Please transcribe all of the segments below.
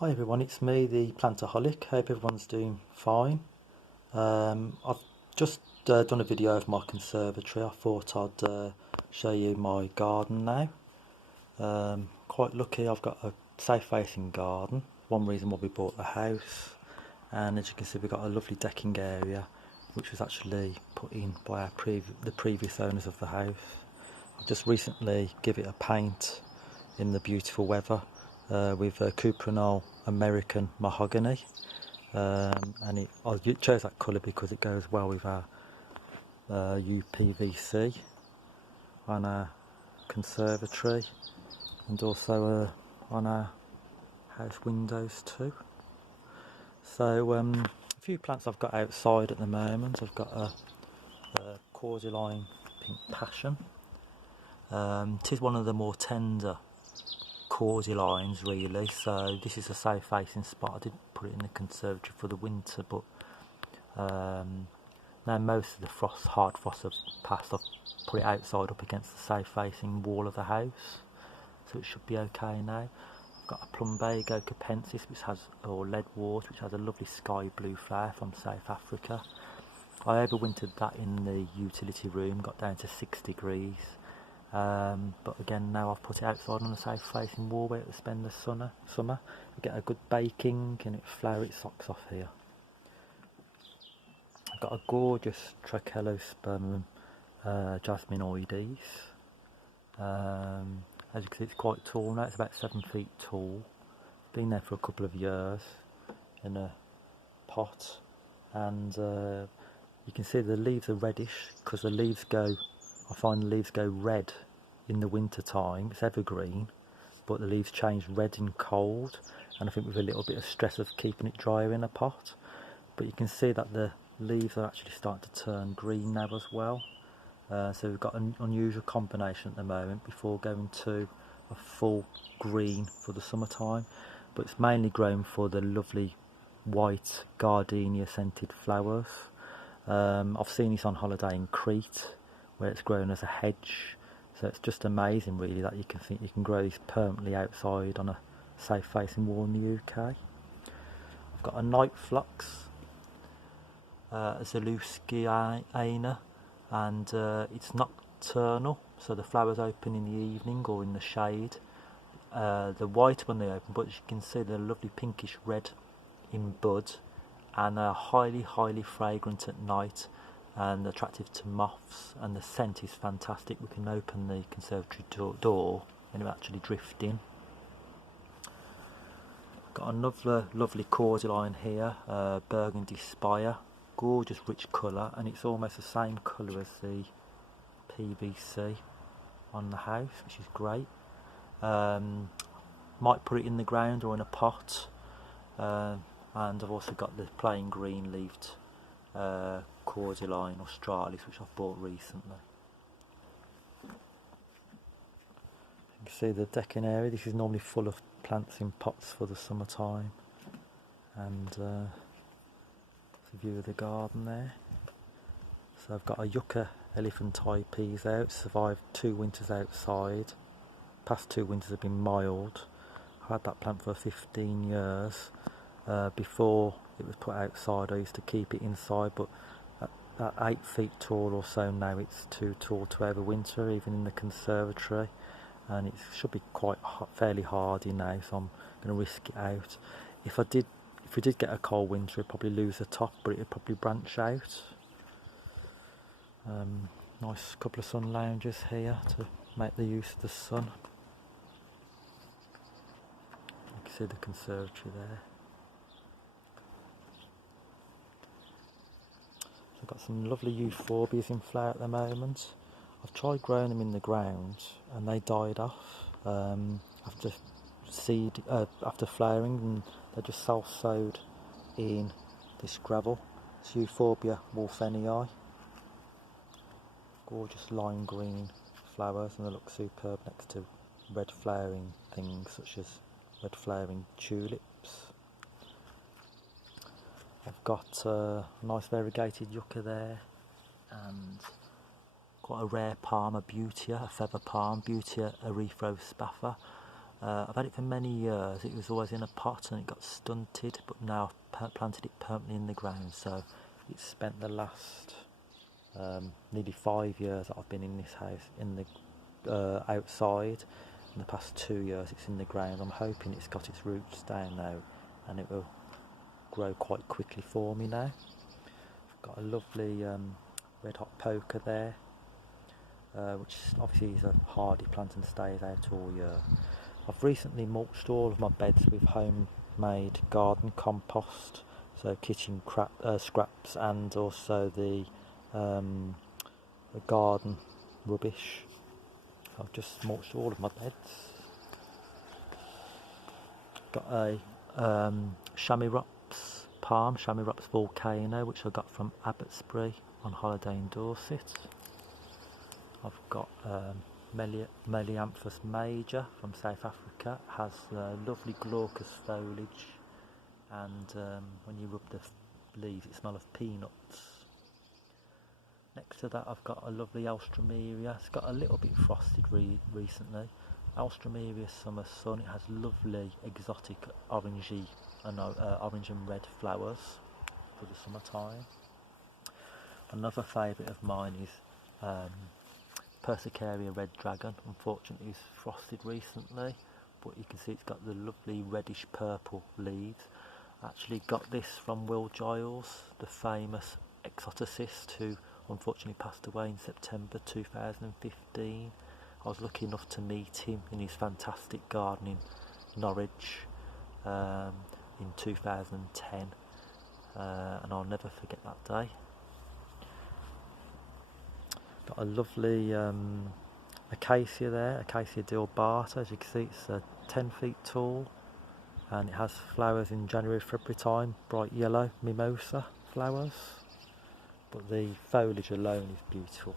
Hi everyone, it's me, the Plantaholic. Hope everyone's doing fine. I've just done a video of my conservatory. I thought I'd show you my garden now. Quite lucky, I've got a safe facing garden. One reason why we bought the house. And as you can see, we've got a lovely decking area which was actually put in by the previous owners of the house. I've just recently given it a paint in the beautiful weather with Cuprinol American mahogany, and I chose that colour because it goes well with our UPVC on our conservatory and also on our house windows too. So a few plants I've got outside at the moment. I've got a cordyline pink passion. It is one of the more tender cordylines really, so this is a safe facing spot. I did put it in the conservatory for the winter, but now most of the hard frost have passed. I've put it outside up against the safe facing wall of the house, so it should be okay now. I've got a plumbago capensis or leadwort, which has a lovely sky blue flower from South Africa. I overwintered that in the utility room, got down to 6 degrees. But again, now I've put it outside on a safe facing wall where it will spend the summer. You get a good baking and it flower its socks off here. I've got a gorgeous Trachelospermum jasminoides. As you can see, it's quite tall now, it's about 7 feet tall. Been there for a couple of years in a pot, and you can see the leaves are reddish because I find the leaves go red in the winter time. It's evergreen, but the leaves change red in cold, and I think with a little bit of stress of keeping it drier in a pot. But you can see that the leaves are actually starting to turn green now as well. So we've got an unusual combination at the moment before going to a full green for the summertime. But it's mainly grown for the lovely white gardenia scented flowers. I've seen this on holiday in Crete, where it's grown as a hedge. So it's just amazing really that you can grow this permanently outside on a safe facing wall in the UK. I've got a night flux, Zaluskiana, and it's nocturnal, so the flowers open in the evening or in the shade. The white when they open, but as you can see they're lovely pinkish red in bud, and are highly fragrant at night and attractive to moths, and the scent is fantastic. We can open the conservatory door and it'll actually drift in. Got another lovely cordyline here, burgundy spire, gorgeous rich colour, and it's almost the same colour as the PVC on the house, which is great. Might put it in the ground or in a pot. And I've also got the plain green leafed cordyline australis, which I've bought recently. You can see the decking area. This is normally full of plants in pots for the summertime, and it's a view of the garden there. So I've got a yucca elephanti peas out. Survived 2 winters outside. Past 2 winters have been mild. I've had that plant for 15 years. Before it was put outside I used to keep it inside, but at 8 feet tall or so now it's too tall to overwinter even in the conservatory, and it should be fairly hardy now, so I'm going to risk it out. If we did get a cold winter, it'd probably lose the top, but it'd probably branch out. Nice couple of sun lounges here to make the use of the sun. You can see the conservatory there. I've got some lovely euphorbias in flower at the moment. I've tried growing them in the ground and they died off after flowering, and they just self-sowed in this gravel. It's Euphorbia wolfenii. Gorgeous lime green flowers, and they look superb next to red flowering things such as red flowering tulips. I've got a nice variegated yucca there, and quite a rare palm, a Butia, a feather palm, Butia erythrospatha. I've had it for many years. It was always in a pot and it got stunted, but now I've planted it permanently in the ground, so it's spent the last nearly 5 years that I've been in this house in the outside. In the past 2 years it's in the ground. I'm hoping it's got its roots down now and it will grow quite quickly for me now. I've got a lovely red hot poker there, which obviously is a hardy plant and stays out all year. I've recently mulched all of my beds with homemade garden compost, so kitchen scraps and also the garden rubbish. I've just mulched all of my beds. Got a Chamaerops palm, Chamaerops volcano, which I got from Abbotsbury on holiday in Dorset. I've got Melianthus major from South Africa. It has lovely glaucous foliage, and when you rub the leaves it smells of peanuts. Next to that I've got a lovely Alstroemeria. It's got a little bit frosted recently. Alstroemeria Summer Sun. It has lovely exotic orangey and orange and red flowers for the summertime. Another favourite of mine is Persicaria Red Dragon. Unfortunately it's frosted recently, but you can see it's got the lovely reddish purple leaves. I actually got this from Will Giles, the famous exoticist who unfortunately passed away in September 2015. I was lucky enough to meet him in his fantastic garden in Norwich in 2010, and I'll never forget that day. Got a lovely acacia there, Acacia dealbata. As you can see it's 10 feet tall and it has flowers in January, February time, bright yellow mimosa flowers. But the foliage alone is beautiful,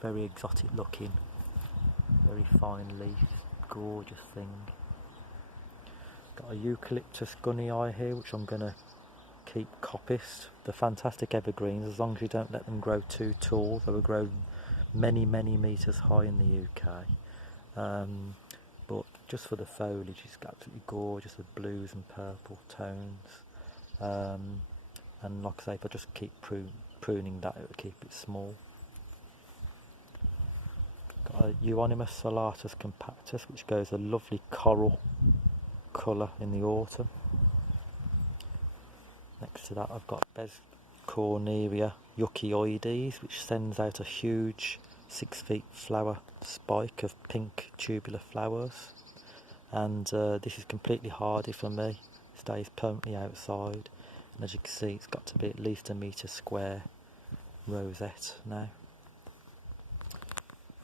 very exotic looking, very fine leaf, gorgeous thing. Got a Eucalyptus gunnii here, which I'm going to keep coppiced. The fantastic evergreens, as long as you don't let them grow too tall, they will grow many metres high in the UK. But just for the foliage, it's absolutely gorgeous, the blues and purple tones. And like I say, if I just keep pruning that, it will keep it small. Got a Euonymus salatus compactus, which goes a lovely coral colour in the autumn. Next to that I've got Corneria yuccioides, which sends out a huge 6 feet flower spike of pink tubular flowers. And this is completely hardy for me, stays permanently outside. And as you can see, it's got to be at least a metre square rosette now.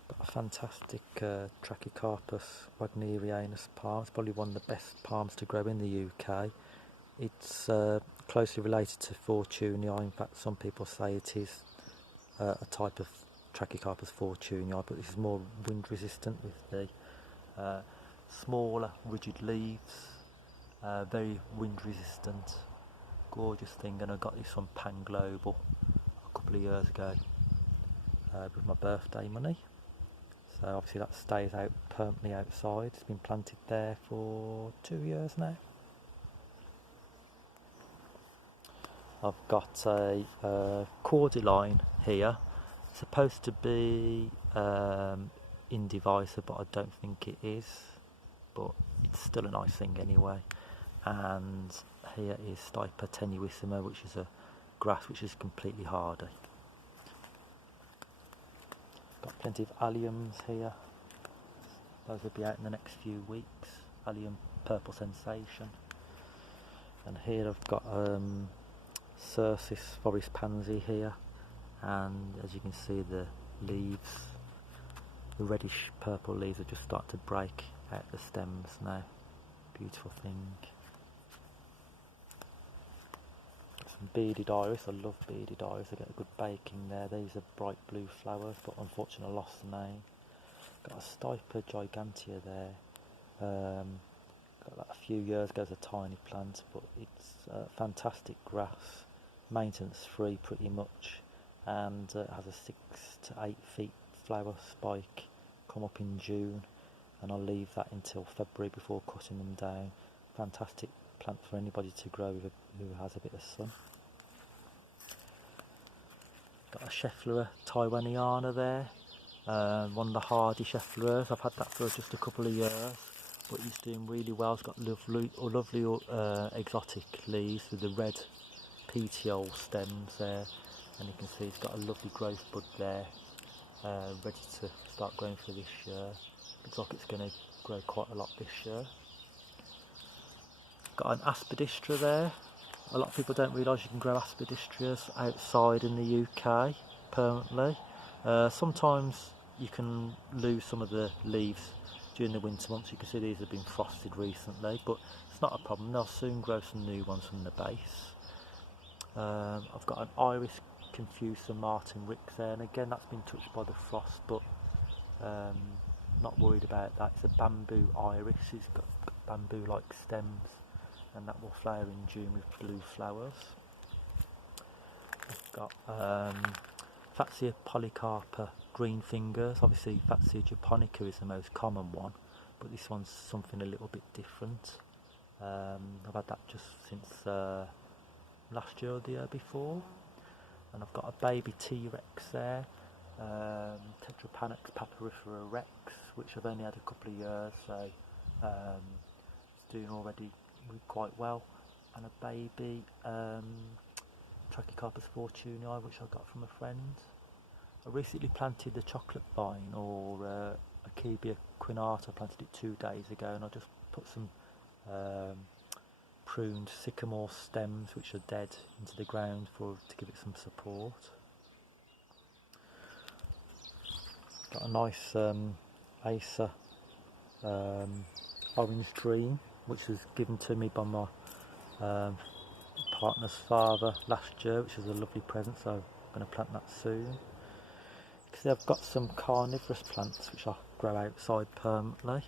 Got a fantastic Trachycarpus wagnerianus palm. It's probably one of the best palms to grow in the UK. It's closely related to Fortunii. In fact, some people say it is a type of Trachycarpus fortunii, but this is more wind resistant with the smaller rigid leaves, very wind resistant. Gorgeous thing, and I got this from Pan Global a couple of years ago with my birthday money. So obviously that stays out permanently outside. It's been planted there for 2 years now. I've got a cordyline here. It's supposed to be indivisive, but I don't think it is. But it's still a nice thing anyway. And here is Stipa tenuissima, which is a grass which is completely hardy. Got plenty of alliums here. Those will be out in the next few weeks. Allium purple sensation. And here I've got Cercis forest pansy here, and as you can see, the leaves, the reddish purple leaves, are just starting to break out the stems now. Beautiful thing. Some beaded iris. I love beaded iris. I get a good baking there. These are bright blue flowers, but unfortunately I lost the name. Got a Stipa gigantea there. Got that a few years ago as a tiny plant, but it's fantastic grass, maintenance free pretty much, and has a 6 to 8 feet flower spike come up in June, and I'll leave that until February before cutting them down. Fantastic plant for anybody to grow who has a bit of sun. Got a Schefflera Taiwaniana there, one of the hardy Scheffleras. I've had that for just a couple of years, but he's doing really well. It's got lovely exotic leaves with the red petiole stems there, and you can see it's got a lovely growth bud there, ready to start growing for this year. Looks like it's going to grow quite a lot this year. Got an aspidistra there. A lot of people don't realise you can grow aspidistras outside in the UK permanently. Sometimes you can lose some of the leaves during the winter months. You can see these have been frosted recently, but it's not a problem. They'll soon grow some new ones from the base. I've got an Iris Confusa Martin Ricks there, and again that's been touched by the frost, but not worried about that. It's a bamboo iris. It's got bamboo-like stems, and that will flower in June with blue flowers. I've got Fatsia polycarpa green fingers. Obviously Fatsia japonica is the most common one, but this one's something a little bit different. I've had that just since last year or the year before. And I've got a baby T-Rex there, Tetrapanax papyrifera rex, which I've only had a couple of years, so it's doing already quite well. And a baby Trachycarpus fortunei, which I got from a friend. I recently planted the chocolate vine, or Akebia quinata. I planted it 2 days ago, and I just put some pruned sycamore stems which are dead into the ground to give it some support. Got a nice Acer orange dream, which was given to me by my partner's father last year, which was a lovely present, so I'm going to plant that soon. You can see I've got some carnivorous plants which I grow outside permanently.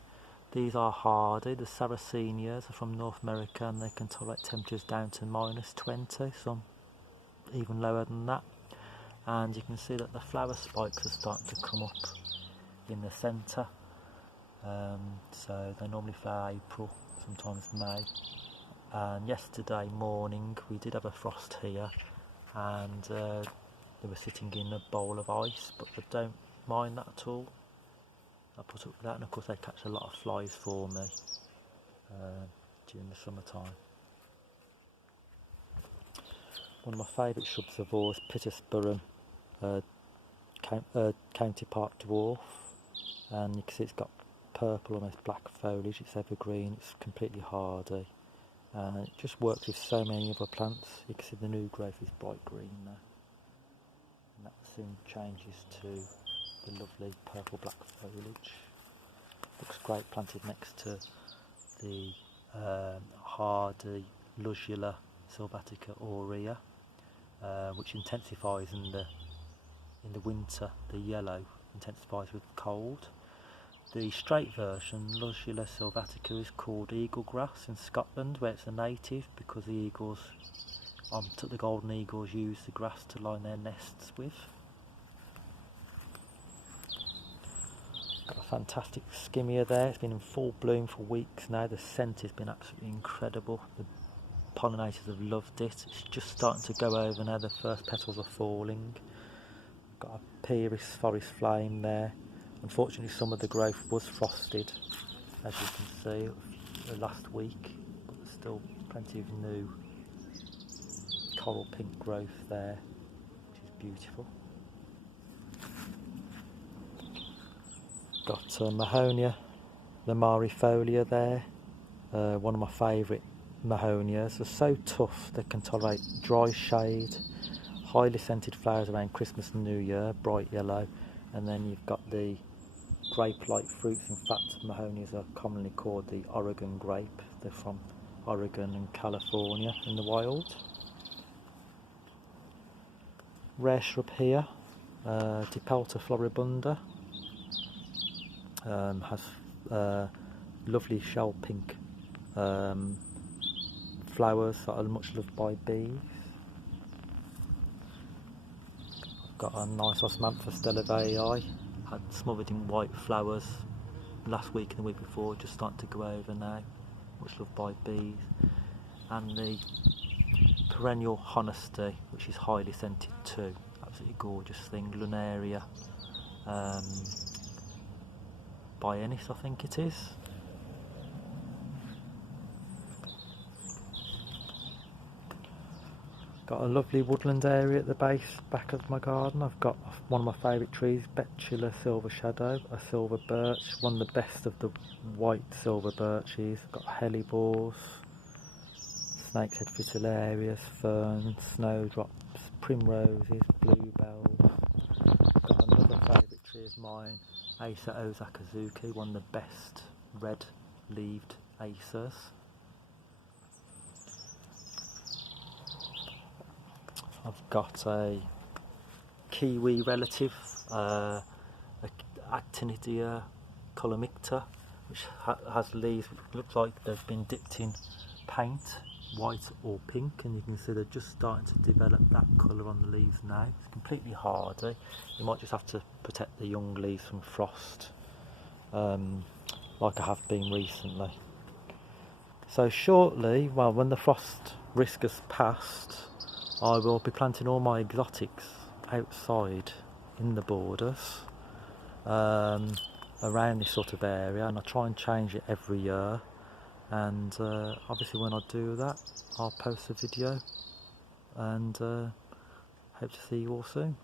These are hardy. The Sarracenias are from North America, and they can tolerate temperatures down to -20, some even lower than that. And you can see that the flower spikes are starting to come up in the centre. So they normally flower April, sometimes May. And yesterday morning we did have a frost here, and they were sitting in a bowl of ice, but I don't mind that at all. I put up with that, and of course they catch a lot of flies for me during the summertime. One of my favourite shrubs of all is Pittosporum County Park Dwarf, and you can see it's got purple, almost black foliage. It's evergreen, it's completely hardy, and it just works with so many other plants. You can see the new growth is bright green now, and that soon changes to the lovely purple black foliage. Looks great planted next to the hardy Lugula sylvatica aurea, which intensifies in the winter. The yellow intensifies with cold. The straight version, Lugula sylvatica, is called eaglegrass in Scotland, where it's a native, because the eagles, the golden eagles, use the grass to line their nests with. Got a fantastic skimmia there. It's been in full bloom for weeks now. The scent has been absolutely incredible. The pollinators have loved it. It's just starting to go over now. The first petals are falling. Got a Pyrrhus forest flame there. Unfortunately, some of the growth was frosted, as you can see, last week, but there's still plenty of new coral pink growth there, which is beautiful. Got Mahonia lamarifolia there, one of my favourite Mahonias. They're so tough, they can tolerate dry shade, highly scented flowers around Christmas and New Year, bright yellow, and then you've got the grape-like fruits. In fact, Mahonias are commonly called the Oregon grape. They're from Oregon and California in the wild. Rare shrub here, ThePlantaholic floribunda. Has lovely shell pink flowers that are much loved by bees. I've got a nice Osmanthus delavayi, had smothered in white flowers last week and the week before, just starting to grow over now, much loved by bees. And the perennial honesty, which is highly scented too, absolutely gorgeous thing, Lunaria Biennis, I think it is. Got a lovely woodland area at the back of my garden. I've got one of my favourite trees, Betula Silver Shadow, a silver birch, one of the best of the white silver birches. Got hellebores, snake's head fritillarias, ferns, snowdrops, primroses, bluebells. Got another favourite tree of mine, Acer Ozakazuki, one of the best red-leaved acers. I've got a kiwi relative, Actinidia colomicta, which has leaves which look like they've been dipped in paint, white or pink, and you can see they're just starting to develop that colour on the leaves now. It's completely hardy. You might just have to protect the young leaves from frost, like I have been recently. So shortly, well, when the frost risk has passed, I will be planting all my exotics outside in the borders around this sort of area, and I try and change it every year. And obviously when I do that, I'll post a video, and hope to see you all soon.